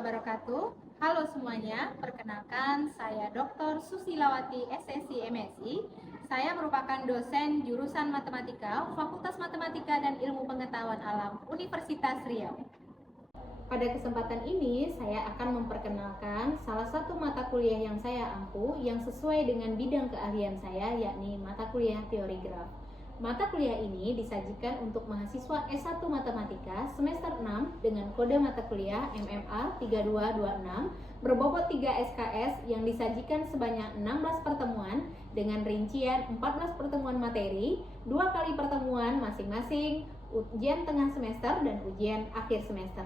wabarakatuh. Halo semuanya, perkenalkan saya Dr. Susilawati SSI MSI. Saya merupakan dosen jurusan Matematika, Fakultas Matematika dan Ilmu Pengetahuan Alam Universitas Riau. Pada kesempatan ini, saya akan memperkenalkan salah satu mata kuliah yang saya ampu yang sesuai dengan bidang keahlian saya, yakni mata kuliah teori graf. Mata kuliah ini disajikan untuk mahasiswa S1 Matematika semester 6 dengan kode mata kuliah MMA 3226 berbobot 3 SKS yang disajikan sebanyak 16 pertemuan dengan rincian 14 pertemuan materi, 2 kali pertemuan masing-masing, ujian tengah semester dan ujian akhir semester.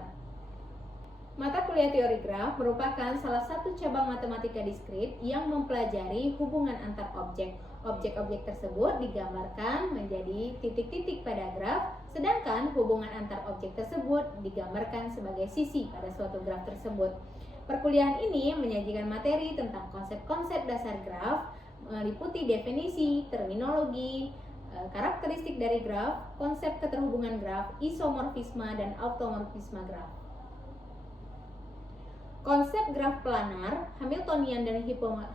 Mata kuliah teori graf merupakan salah satu cabang matematika diskrit yang mempelajari hubungan antar objek. Objek-objek tersebut digambarkan menjadi titik-titik pada graf, sedangkan hubungan antar objek tersebut digambarkan sebagai sisi pada suatu graf tersebut. Perkuliahan ini menyajikan materi tentang konsep-konsep dasar graf, meliputi definisi, terminologi, karakteristik dari graf, konsep keterhubungan graf, isomorfisme, dan automorfisme graf. Konsep graf planar, Hamiltonian dan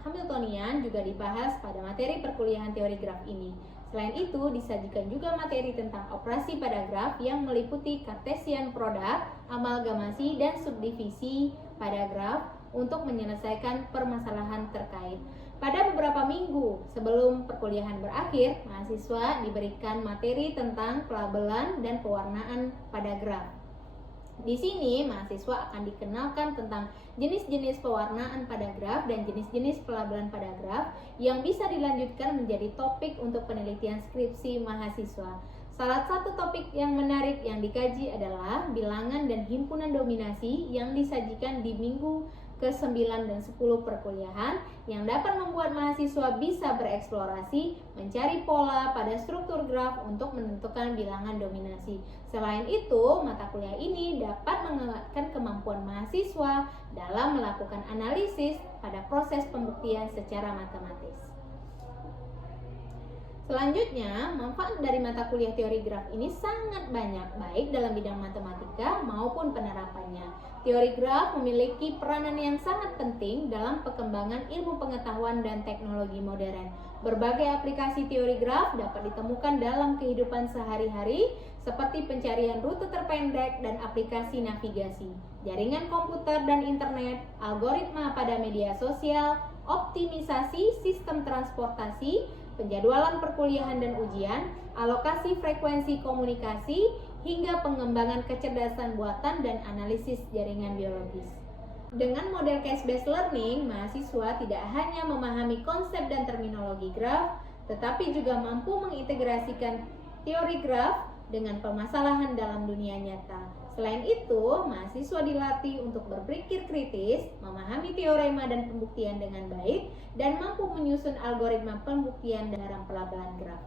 Hamiltonian juga dibahas pada materi perkuliahan teori graf ini. Selain itu, disajikan juga materi tentang operasi pada graf yang meliputi Cartesian product, amalgamasi, dan subdivisi pada graf untuk menyelesaikan permasalahan terkait. Pada beberapa minggu sebelum perkuliahan berakhir, mahasiswa diberikan materi tentang pelabelan dan pewarnaan pada graf. Di sini, mahasiswa akan dikenalkan tentang jenis-jenis pewarnaan pada graf dan jenis-jenis pelabelan pada graf yang bisa dilanjutkan menjadi topik untuk penelitian skripsi mahasiswa. Salah satu topik yang menarik yang dikaji adalah bilangan dan himpunan dominasi yang disajikan di minggu ke-9 dan 10 perkuliahan yang dapat membuat mahasiswa bisa bereksplorasi, mencari pola pada struktur graf untuk menentukan bilangan dominasi. Selain itu, mata kuliah ini dapat menguatkan kemampuan mahasiswa dalam melakukan analisis pada proses pembuktian secara matematis. Selanjutnya, manfaat dari mata kuliah teori graf ini sangat banyak, baik dalam bidang matematika maupun penerapannya. Teori graf memiliki peranan yang sangat penting dalam perkembangan ilmu pengetahuan dan teknologi modern. Berbagai aplikasi teori graf dapat ditemukan dalam kehidupan sehari-hari, seperti pencarian rute terpendek dan aplikasi navigasi, jaringan komputer dan internet, algoritma pada media sosial, optimisasi sistem transportasi, penjadwalan perkuliahan dan ujian, alokasi frekuensi komunikasi, hingga pengembangan kecerdasan buatan dan analisis jaringan biologis. Dengan model case-based learning, mahasiswa tidak hanya memahami konsep dan terminologi graf, tetapi juga mampu mengintegrasikan teori graf dengan permasalahan dalam dunia nyata. Selain itu, mahasiswa dilatih untuk berpikir kritis, memahami teorema dan pembuktian dengan baik, dan mampu menyusun algoritma pembuktian dalam pelabelan graf.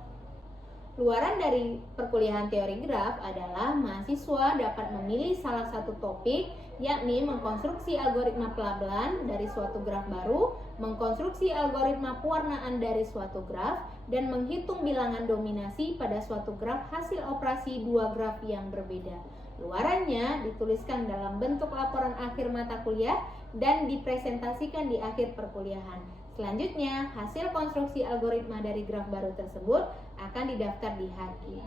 Luaran dari perkuliahan teori graf adalah mahasiswa dapat memilih salah satu topik, yakni mengkonstruksi algoritma pelabelan dari suatu graf baru, mengkonstruksi algoritma pewarnaan dari suatu graf, dan menghitung bilangan dominasi pada suatu graf hasil operasi dua graf yang berbeda. Luarannya dituliskan dalam bentuk laporan akhir mata kuliah dan dipresentasikan di akhir perkuliahan. Selanjutnya, hasil konstruksi algoritma dari graf baru tersebut akan didaftar di Haki.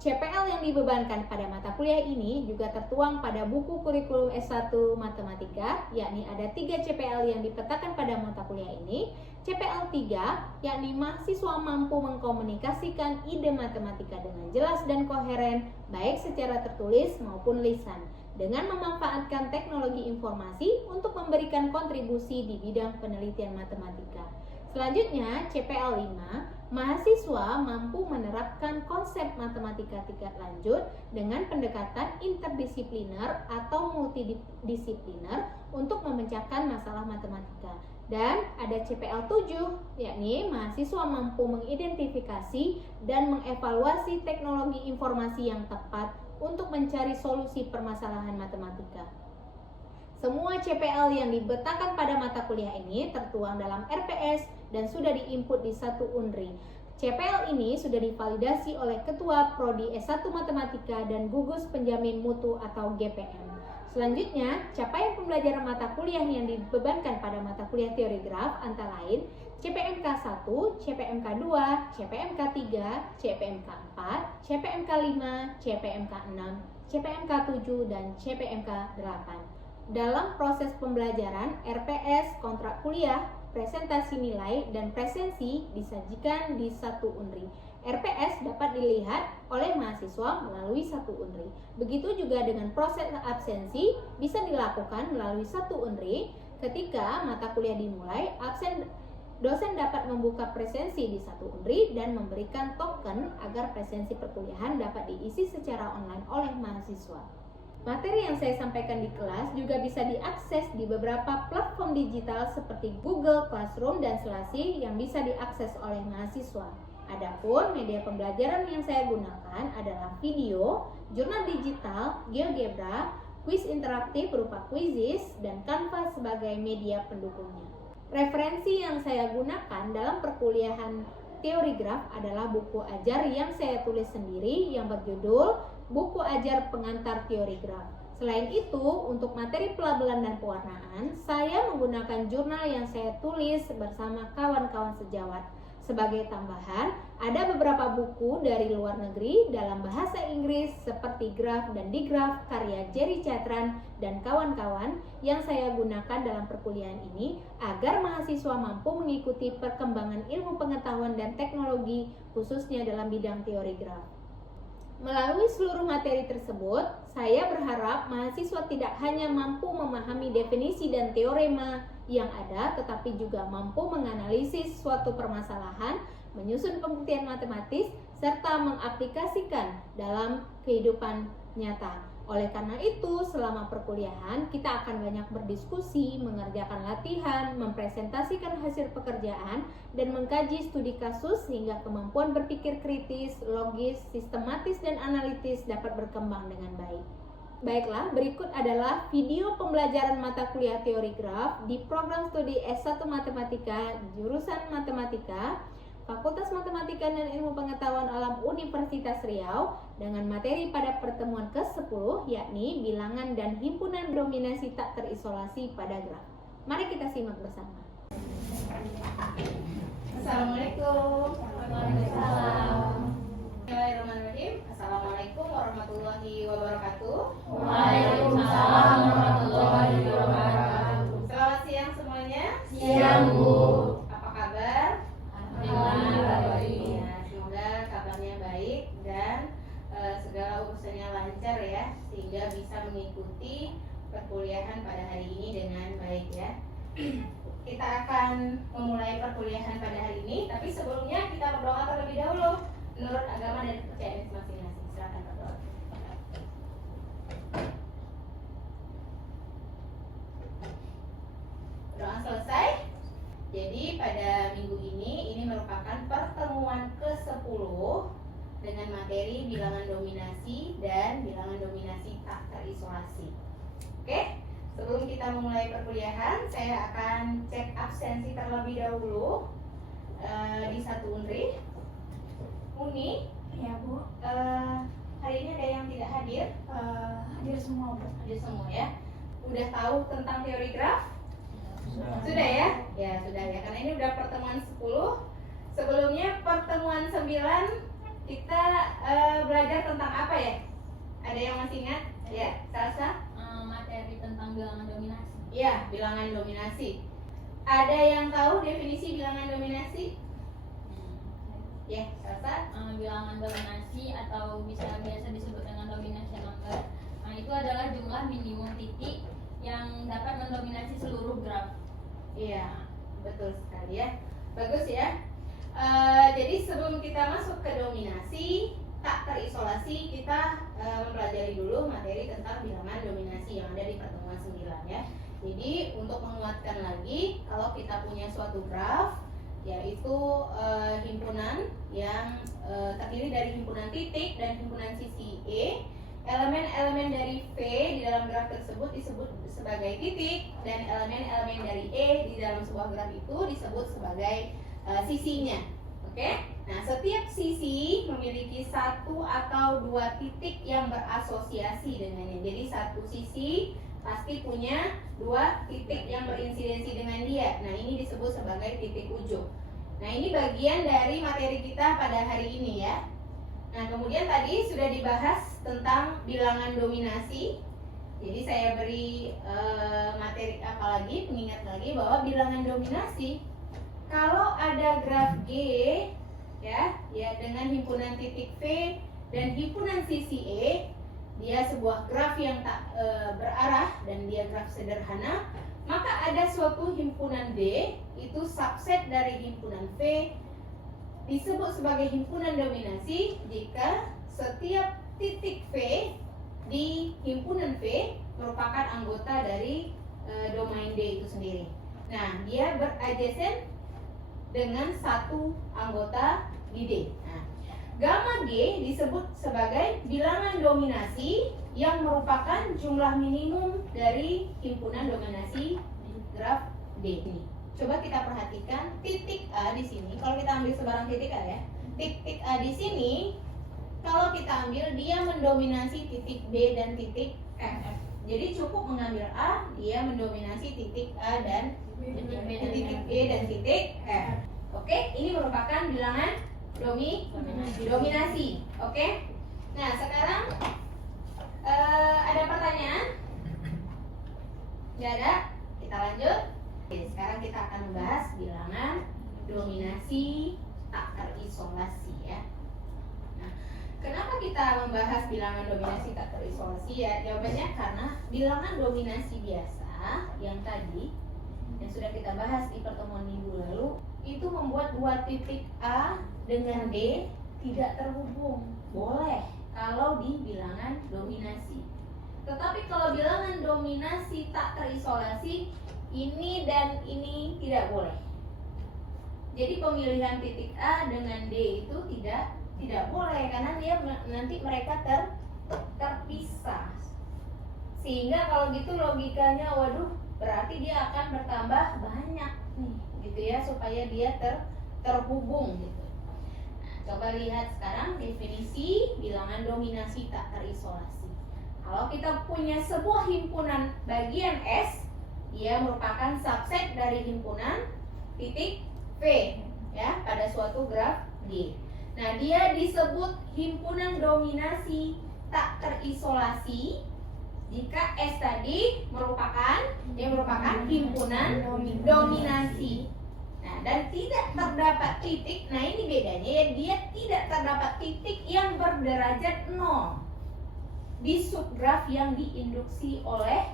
CPL yang dibebankan pada mata kuliah ini juga tertuang pada buku kurikulum S1 Matematika, yakni ada 3 CPL yang dipetakan pada mata kuliah ini. CPL 3, yakni mahasiswa mampu mengkomunikasikan ide matematika dengan jelas dan koheren, baik secara tertulis maupun lisan, dengan memanfaatkan teknologi informasi untuk memberikan kontribusi di bidang penelitian matematika. Selanjutnya, CPL 5, mahasiswa mampu menerapkan konsep matematika tingkat lanjut dengan pendekatan interdisipliner atau multidisipliner untuk memecahkan masalah matematika. Dan ada CPL 7, yakni mahasiswa mampu mengidentifikasi dan mengevaluasi teknologi informasi yang tepat untuk mencari solusi permasalahan matematika. Semua CPL yang dibetakan pada mata kuliah ini tertuang dalam RPS dan sudah diinput di satu Unri. CPL ini sudah divalidasi oleh Ketua Prodi S1 Matematika dan Gugus Penjamin Mutu atau GPM. Selanjutnya, capaian pembelajaran mata kuliah yang dibebankan pada mata kuliah teori graf antara lain CPMK 1, CPMK 2, CPMK 3, CPMK 4, CPMK 5, CPMK 6, CPMK 7, dan CPMK 8. Dalam proses pembelajaran, RPS, kontrak kuliah, presentasi nilai, dan presensi disajikan di satu UNRI. RPS dapat dilihat oleh mahasiswa melalui satu UNRI. Begitu juga dengan proses absensi bisa dilakukan melalui satu UNRI. Ketika mata kuliah dimulai, dosen dapat membuka presensi di satu UNRI dan memberikan token agar presensi perkuliahan dapat diisi secara online oleh mahasiswa. Materi yang saya sampaikan di kelas juga bisa diakses di beberapa platform digital seperti Google Classroom dan Selasi yang bisa diakses oleh mahasiswa. Adapun media pembelajaran yang saya gunakan adalah video, jurnal digital, GeoGebra, kuis interaktif berupa Quizizz, dan Canva sebagai media pendukungnya. Referensi yang saya gunakan dalam perkuliahan teori graf adalah buku ajar yang saya tulis sendiri yang berjudul Buku Ajar Pengantar Teori Graf. Selain itu, untuk materi pelabelan dan pewarnaan, saya menggunakan jurnal yang saya tulis bersama kawan-kawan sejawat. Sebagai tambahan, ada beberapa buku dari luar negeri dalam bahasa Inggris seperti Graf dan Digraf karya Jerry Chatran dan kawan-kawan yang saya gunakan dalam perkuliahan ini agar mahasiswa mampu mengikuti perkembangan ilmu pengetahuan dan teknologi khususnya dalam bidang teori graf. Melalui seluruh materi tersebut, saya berharap mahasiswa tidak hanya mampu memahami definisi dan teorema yang ada, tetapi juga mampu menganalisis suatu permasalahan, menyusun pembuktian matematis, serta mengaplikasikan dalam kehidupan nyata. Oleh karena itu, selama perkuliahan, kita akan banyak berdiskusi, mengerjakan latihan, mempresentasikan hasil pekerjaan, dan mengkaji studi kasus sehingga kemampuan berpikir kritis, logis, sistematis, dan analitis dapat berkembang dengan baik. Baiklah, berikut adalah video pembelajaran mata kuliah teori graf di program studi S1 Matematika, jurusan Matematika, Fakultas Matematika dan Ilmu Pengetahuan Alam Universitas Riau dengan materi pada pertemuan ke-10 yakni bilangan dan himpunan dominasi tak terisolasi pada graf. Mari kita simak bersama. Assalamualaikum. Waalaikumsalam. Bismillahirrahmanirrahim. Assalamualaikum warahmatullahi wabarakatuh. Waalaikumsalam warahmatullahi wabarakatuh. Selamat siang semuanya. Siang, Bu. Apa kabar? Alhamdulillah baik. Ya, semoga kabarnya baik dan segala urusannya lancar ya, sehingga bisa mengikuti perkuliahan pada hari ini dengan baik ya. Kita akan memulai perkuliahan pada hari ini, tapi sebelumnya kita berdoa terlebih dahulu menurut agama dan kepercayaan masing-masing. Silakan berdoa. Doa selesai. Jadi pada minggu ini merupakan pertemuan ke-10 dengan materi bilangan dominasi dan bilangan dominasi tak terisolasi. Oke, sebelum kita memulai perkuliahan, saya akan cek absensi terlebih dahulu di satu UNRI. Uni, Ya, Bu. hari ini ada yang tidak hadir? Hadir semua, Bu. Hadir semua ya. Udah tahu tentang teori graf? Sudah ya? Ya sudah ya, karena ini udah pertemuan 10. Sebelumnya pertemuan 9 kita belajar tentang apa ya? Ada yang masih ingat? Ya, Salsa? Materi tentang bilangan dominasi. Ya, bilangan dominasi. Ada yang tahu definisi bilangan dominasi? Ya, Salsa? Bilangan dominasi atau biasa disebut dengan domination number. Itu adalah jumlah minimum titik yang dapat mendominasi seluruh graf. Iya, betul sekali ya. Bagus ya. Jadi sebelum kita masuk ke dominasi tak terisolasi, kita mempelajari dulu materi tentang bilangan dominasi yang ada di pertemuan 9 ya. Jadi untuk menguatkan lagi, kalau kita punya suatu graf, yaitu himpunan yang terdiri dari himpunan titik dan himpunan sisi E, elemen-elemen dari V di dalam graf tersebut disebut sebagai titik, dan elemen-elemen dari E di dalam sebuah graf itu disebut sebagai sisinya. Oke? Nah, setiap sisi memiliki satu atau dua titik yang berasosiasi dengannya. Jadi satu sisi pasti punya dua titik yang berinsidensi dengan dia. Nah, ini disebut sebagai titik ujung. Nah, ini bagian dari materi kita pada hari ini ya. Nah, kemudian tadi sudah dibahas tentang bilangan dominasi. Jadi saya beri materi apa lagi, pengingat lagi bahwa bilangan dominasi kalau ada graf G ya dengan himpunan titik V dan himpunan sisi E, dia sebuah graf yang tak berarah dan dia graf sederhana, maka ada suatu himpunan D itu subset dari himpunan V disebut sebagai himpunan dominasi jika setiap titik V di himpunan V merupakan anggota dari domain D itu sendiri. Nah, dia beradjacent dengan satu anggota di D. Nah, gamma G disebut sebagai bilangan dominasi yang merupakan jumlah minimum dari himpunan dominasi graf D ini. Coba kita perhatikan titik A di sini. Kalau kita ambil sebarang titik A ya, titik A di sini kalau kita ambil dia mendominasi titik B dan titik F. Jadi cukup mengambil A, dia mendominasi titik A dan titik B dan titik F. Oke, ini merupakan bilangan dominasi. Oke. Nah, sekarang ada pertanyaan? Tidak ada? Kita lanjut. Oke, sekarang kita akan membahas bilangan dominasi tak terisolasi ya. Nah, kenapa kita membahas bilangan dominasi tak terisolasi ya? Jawabannya karena bilangan dominasi biasa yang tadi yang sudah kita bahas di pertemuan minggu lalu itu membuat dua titik A dengan D tidak terhubung. Boleh kalau di bilangan dominasi. Tetapi kalau bilangan dominasi tak terisolasi, ini dan ini tidak boleh. Jadi pemilihan titik A dengan D itu tidak boleh karena dia nanti mereka terpisah. Sehingga kalau gitu logikanya, waduh, berarti dia akan bertambah banyak nih, gitu ya, supaya dia terhubung gitu. Nah, coba lihat sekarang definisi bilangan dominasi tak terisolasi. Kalau kita punya sebuah himpunan bagian S, dia merupakan subset dari himpunan titik V ya pada suatu graf G. Nah, dia disebut himpunan dominasi tak terisolasi jika S tadi merupakan himpunan dominasi. Nah, dan tidak terdapat titik. Nah, ini bedanya ya, dia tidak terdapat titik yang berderajat 0 di subgraf yang diinduksi oleh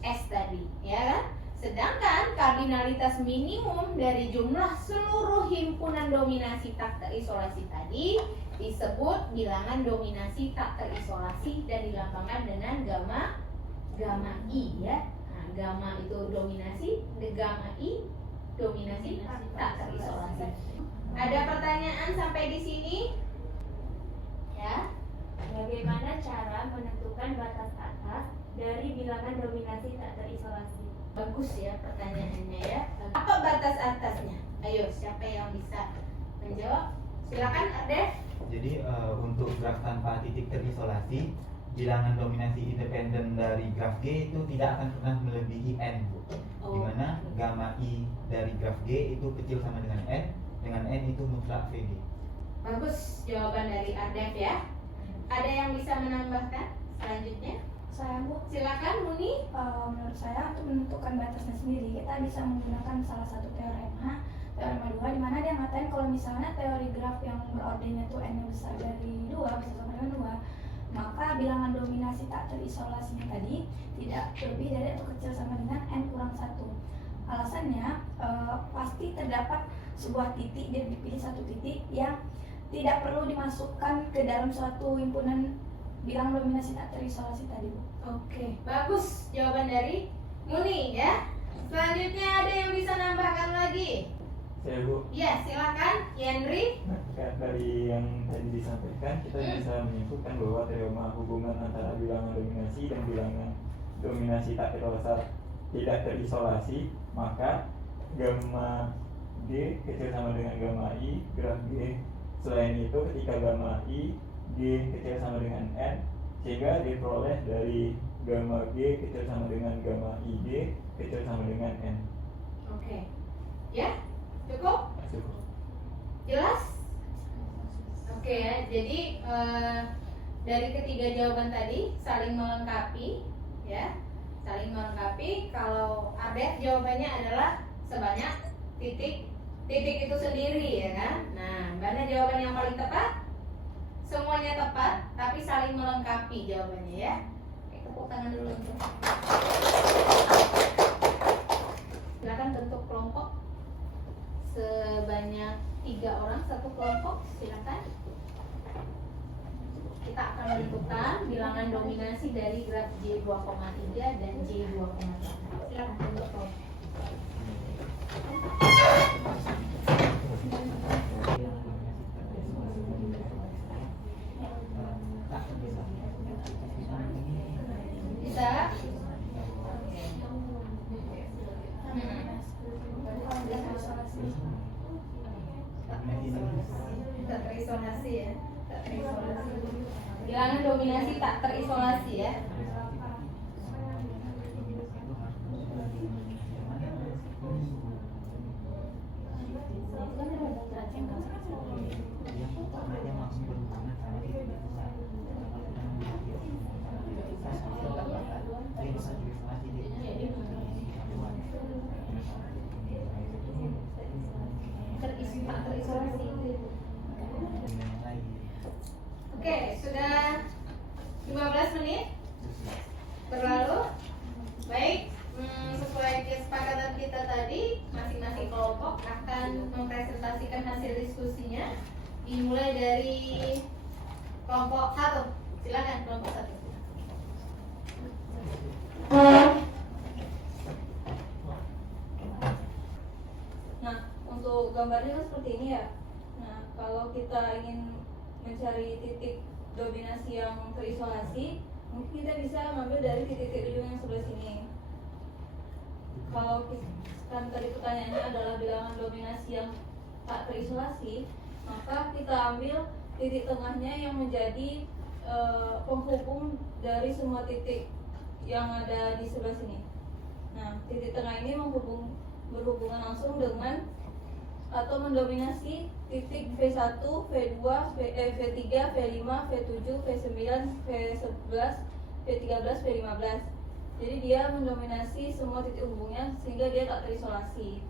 S tadi, ya kan? Sedangkan kardinalitas minimum dari jumlah seluruh himpunan dominasi tak terisolasi tadi disebut bilangan dominasi tak terisolasi dan dilambangkan dengan gamma I ya. Nah, gamma itu dominasi, gamma I dominasi tak terisolasi. Ada pertanyaan sampai di sini? Ya. Bagaimana cara menentukan batas atas dari bilangan dominasi tak terisolasi? Bagus ya pertanyaannya ya. Apa batas atasnya? Ayo, siapa yang bisa menjawab? Silakan, Ade. Jadi untuk graf tanpa titik terisolasi, bilangan dominasi independen dari graf G itu tidak akan pernah melebihi N, Bu. Dimana gamma I dari graf G itu kecil sama dengan N itu mutlak VG. Bagus jawaban dari Ardef ya. Ada yang bisa menambahkan selanjutnya? Saya Bu, Silakan Muni. menurut saya untuk menentukan batasnya sendiri kita bisa menggunakan salah satu teorema 2 di mana dia ngatain kalau misalnya teori graf yang berordennya itu n yang besar dari 2 bisa sama dengan 2, maka bilangan dominasi tak terisolasinya tadi tidak lebih dari atau kecil sama dengan n kurang 1. Alasannya pasti terdapat sebuah titik, dia dipilih satu titik yang tidak perlu dimasukkan ke dalam suatu himpunan bilangan dominasi tak terisolasi tadi, Bu. Oke, bagus jawaban dari Muni ya. Selanjutnya ada yang bisa nambahkan lagi? Saya Bu, Ya, silakan Yandri. dari yang tadi disampaikan kita bisa menyimpulkan bahwa teorema hubungan antara bilangan dominasi dan bilangan dominasi tak terisolasi, maka gamma G kecil sama dengan gamma I, graf G. Selain itu ketika gamma I, G kecil sama dengan N, sehingga diperoleh dari gamma G kecil sama dengan gamma IG kecil sama dengan N. Oke. Ya? Cukup? Cukup. Jelas? Oke ya, jadi dari ketiga jawaban tadi saling melengkapi, ya, saling melengkapi. Kalau Ardet jawabannya adalah sebanyak titik itu sendiri, ya kan? Nah, mana jawaban yang paling tepat? Semuanya tepat, tapi saling melengkapi jawabannya, ya. Oke, tepuk tangan dulu untuk. Silakan bentuk kelompok sebanyak 3 orang satu kelompok, silakan. Kita akan menentukan bilangan dominasi dari graf J2,3 dan J2,4. Silakan bentuk kelompok. Bisa? Tak terisolasi ya, tak terisolasi. Bilangan dominasi tak terisolasi ya. Tak terisolasi. Oke, sudah 15 menit berlalu. Baik, sesuai kesepakatan kita tadi, masing-masing kelompok akan mempresentasikan hasil diskusinya. Dimulai dari kelompok 1. Silakan kelompok 1. Nah, untuk gambarnya kan seperti ini ya. Nah, kalau kita ingin mencari titik dominasi yang terisolasi, mungkin kita bisa mengambil dari titik-titik ujung yang sebelah sini. Kalau kan tadi pertanyaannya adalah bilangan dominasi yang tak terisolasi, maka kita ambil titik tengahnya yang menjadi penghubung dari semua titik yang ada di sebelah sini. Nah, titik tengah ini berhubungan langsung dengan atau mendominasi titik V1, V2, V3, V5, V7, V9, V11, V13, V15. Jadi dia mendominasi semua titik hubungnya sehingga dia tak terisolasi.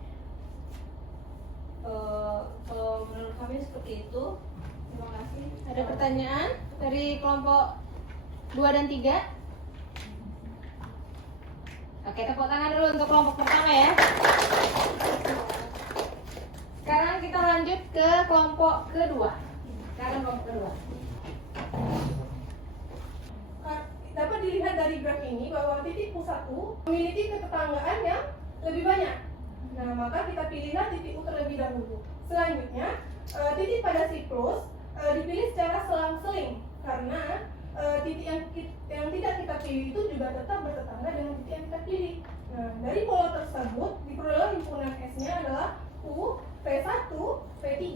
Kalau menurut kami seperti itu. Terima kasih. Ada pertanyaan dari kelompok 2 dan 3? Oke, tepuk tangan dulu untuk kelompok pertama ya. Sekarang kita lanjut ke kelompok kedua. Sekarang kelompok kedua. Dapat dilihat dari graf ini bahwa titik U1 memiliki ketetanggaan yang lebih banyak. Nah, maka kita pilihlah titik U terlebih dahulu. Selanjutnya, titik pada siklus dipilih secara selang-seling karena titik yang tidak kita pilih itu juga tetap bertetangga dengan titik yang kita pilih. Nah, dari pola tersebut diperoleh himpunan S-nya adalah U, P1, P3,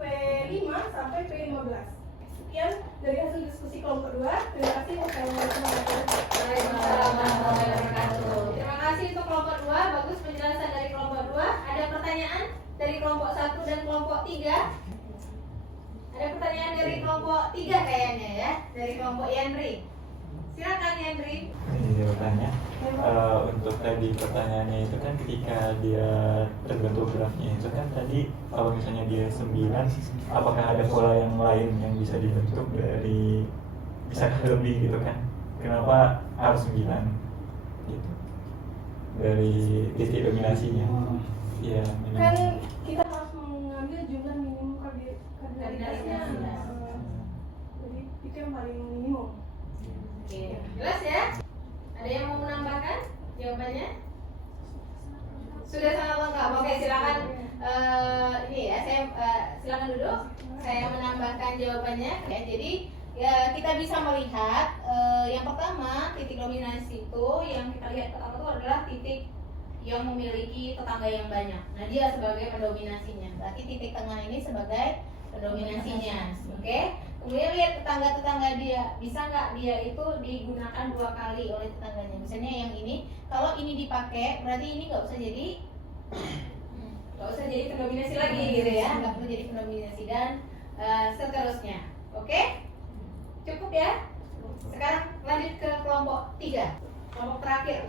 P5 sampai P15. Sekian dari hasil diskusi kelompok 2. Terima kasih. Wassalamualaikum warahmatullahi wabarakatuh. Terima kasih untuk kelompok 2. Bagus penjelasan dari kelompok 2. Ada pertanyaan dari kelompok 1 dan kelompok 3? Ada pertanyaan dari kelompok 3 kayaknya ya, dari kelompok Yandri. Silakan Yandri. Ini jawabannya. Untuk tadi pertanyaannya itu kan ketika dia terbentuk grafnya itu kan tadi kalau misalnya dia 9, apakah ada pola yang lain yang bisa dibentuk dari bisakah lebih gitu kan? Kenapa harus 9 gitu dari titik dominasinya? Iya. Kan kita harus mengambil jumlah minimum kardinalitasnya. Jadi itu yang paling minimum. Oke, jelas ya? Ada yang mau menambahkan jawabannya? Sudah sangat lengkap. Oke, silakan. Ini ya, saya silakan duduk. Saya menambahkan jawabannya. Ya, jadi ya kita bisa melihat yang pertama titik dominasi itu yang kita lihat pertama itu adalah titik yang memiliki tetangga yang banyak. Nah, dia sebagai pendominasinya. Berarti titik tengah ini sebagai pendominasinya. Oke. Kemudian lihat tetangga-tetangga dia. Bisa nggak dia itu digunakan 2 kali oleh tetangganya? Misalnya yang ini, kalau ini dipakai, berarti ini nggak usah jadi pendominasi lagi gitu ya. Nggak perlu jadi pendominasi dan seterusnya. Oke? Cukup ya? Sekarang lanjut ke kelompok 3. Kelompok terakhir.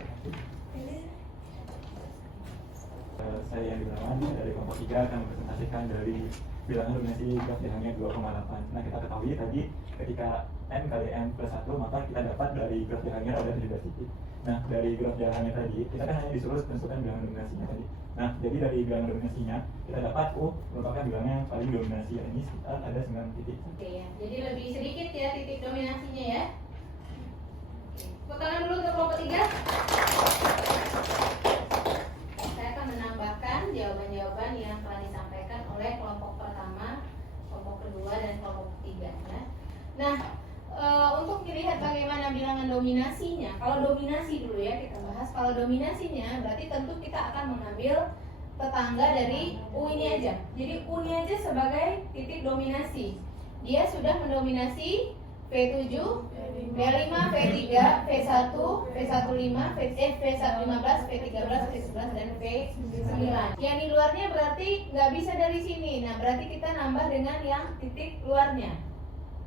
Saya Gunawan dari kelompok 3 akan mempresentasikan dari bilangan dominasi graf jahangnya 2,8. Nah, kita ketahui tadi ketika n kali n plus 1, maka kita dapat dari graf jahangnya ada 17 titik. Nah, dari graf jahangnya tadi kita kan hanya disuruh tentukan bilangan dominasinya tadi. Nah, jadi dari bilangan dominasinya kita dapat merupakan bilangan yang paling dominasi, ini sekitar ada 9 titik. Oke ya. Jadi lebih sedikit ya titik dominasinya ya. Tepuk tangan dulu untuk kelompok 3. Saya akan menambahkan jawaban-jawaban yang telah disampaikan oleh kelompok pertama, kelompok kedua, dan kelompok ketiga ya. Nah, untuk melihat bagaimana bilangan dominasinya, kalau dominasi dulu ya kita bahas. Kalau dominasinya berarti tentu kita akan mengambil tetangga dari U ini aja. Jadi U ini aja sebagai titik dominasi. Dia sudah mendominasi V7, V5, V3, V1, V15, V15, V13, V11, dan V9. Yang di luarnya berarti nggak bisa dari sini. Nah, berarti kita nambah dengan yang titik luarnya.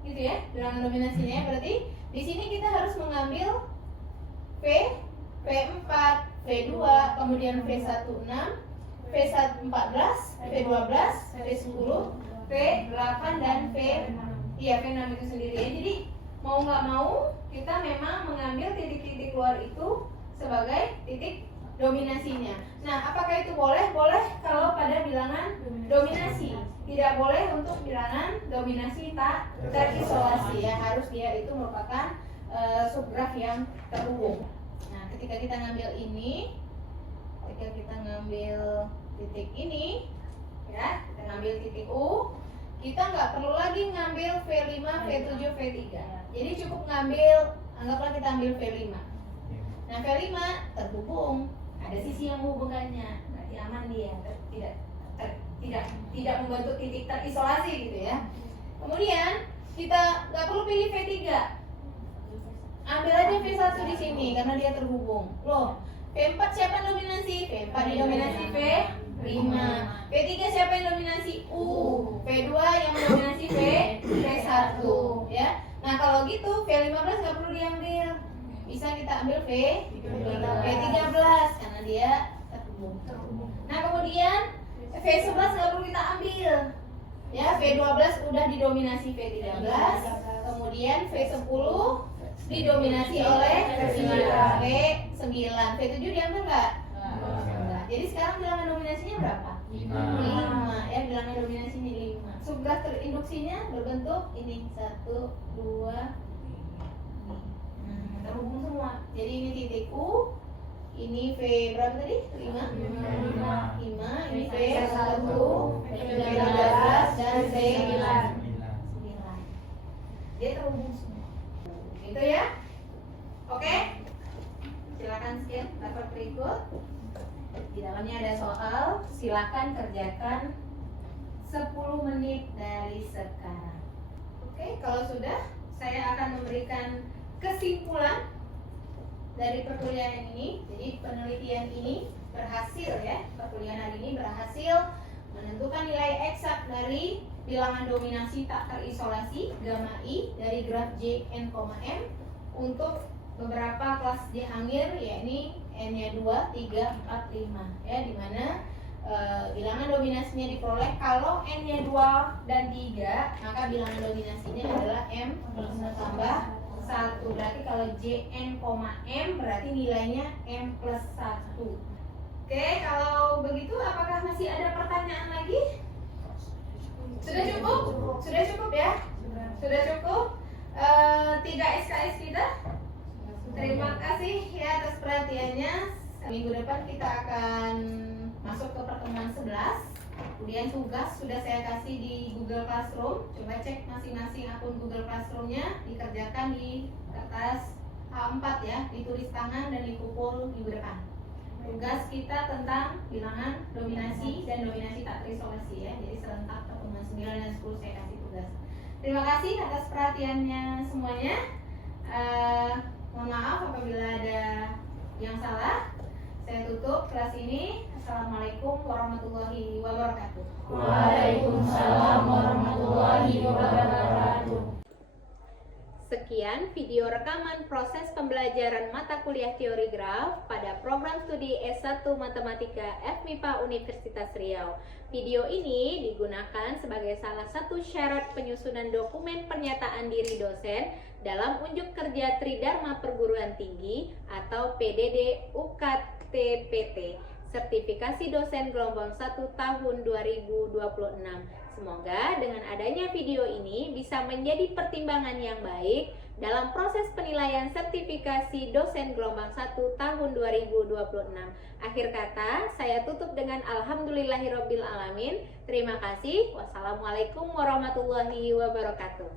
Gitu ya, bilangan dominasinya. Berarti di sini kita harus mengambil V, V4, V2, kemudian V16, V14, V12, V10, V8, dan V6 itu sendiri ya. Jadi mau nggak mau kita memang mengambil titik-titik luar itu sebagai titik dominasinya. Nah, apakah itu boleh? Boleh kalau pada bilangan dominasi. Tidak boleh untuk bilangan dominasi tak terisolasi ya. Harus dia itu merupakan subgraf yang terhubung. Nah, ketika kita ngambil ini, ketika kita ngambil titik ini ya, kita ngambil titik U, kita nggak perlu lagi ngambil V5, V7, V3. Jadi cukup ngambil, anggaplah kita ambil V5. Nah, V5 terhubung, ada sisi yang menghubungkannya, berarti aman dia, tidak membentuk titik terisolasi gitu ya. Kemudian kita nggak perlu pilih V3, ambil aja V1 di sini karena dia terhubung. Loh, V4 siapa yang dominasi? V4 didominasi V5. V3 siapa yang dominasi? U. V2 yang mendominasi V1 ya. Nah, kalau gitu V15 nggak perlu diambil. Bisa kita ambil V13 karena dia terhubung. Nah, kemudian V11 nggak perlu kita ambil. Ya, V12 udah didominasi V13. Kemudian V10 didominasi oleh V9. V7 diambil nggak? Jadi sekarang bilangan dominasinya berapa? 5 ya, bilangan dominasinya 5. Subgraf terinduksinya berbentuk ini 1, 2, terhubung semua. Jadi ini titik U, ini V berapa tadi? 5, ini V1, V13, dan V9. Dia terhubung semua. Gitu ya? Oke? Silakan scan daftar berikut. Di dalamnya ada soal, silakan kerjakan 10 menit dari sekarang. Oke, kalau sudah, saya akan memberikan kesimpulan dari perkuliahan ini. Jadi penelitian ini berhasil ya, perkuliahan hari ini berhasil menentukan nilai eksak dari bilangan dominasi tak terisolasi gamma I dari graf J n, M untuk beberapa kelas Jahangir, yakni n-nya 2, 3, 4, 5 ya, dimana bilangan dominasinya diperoleh kalau n-nya 2 dan 3, maka bilangan dominasinya adalah M tambah 1. Berarti kalau Jn, M berarti nilainya M plus 1. Oke, kalau begitu apakah masih ada pertanyaan lagi? Sudah cukup? Sudah cukup ya? Sudah cukup? 3 SKS kita. Terima kasih ya atas perhatiannya. Minggu depan kita akan masuk ke pertemuan 11. Kemudian tugas sudah saya kasih di Google Classroom. Coba cek masing-masing akun Google Classroom-nya, dikerjakan di kertas A4 ya, ditulis tangan dan dipukul minggu depan. tugas kita tentang bilangan dominasi dan dominasi tak terisolasi ya. Jadi serentak pertemuan 9 dan 10 saya kasih tugas. Terima kasih atas perhatiannya semuanya. Mohon maaf apabila ada yang salah. Saya tutup kelas ini. Assalamualaikum warahmatullahi wabarakatuh. Waalaikumsalam warahmatullahi wabarakatuh. Sekian video rekaman proses pembelajaran mata kuliah teori graf pada program studi S1 Matematika FMIPA Universitas Riau. Video ini digunakan sebagai salah satu syarat penyusunan dokumen pernyataan diri dosen dalam unjuk kerja Tridharma Perguruan Tinggi atau PDD UKT-PT. Sertifikasi dosen gelombang 1 tahun 2026. Semoga dengan adanya video ini bisa menjadi pertimbangan yang baik dalam proses penilaian sertifikasi dosen gelombang 1 tahun 2026. Akhir kata, saya tutup dengan alhamdulillahirabbil alamin. Terima kasih. Wassalamualaikum warahmatullahi wabarakatuh.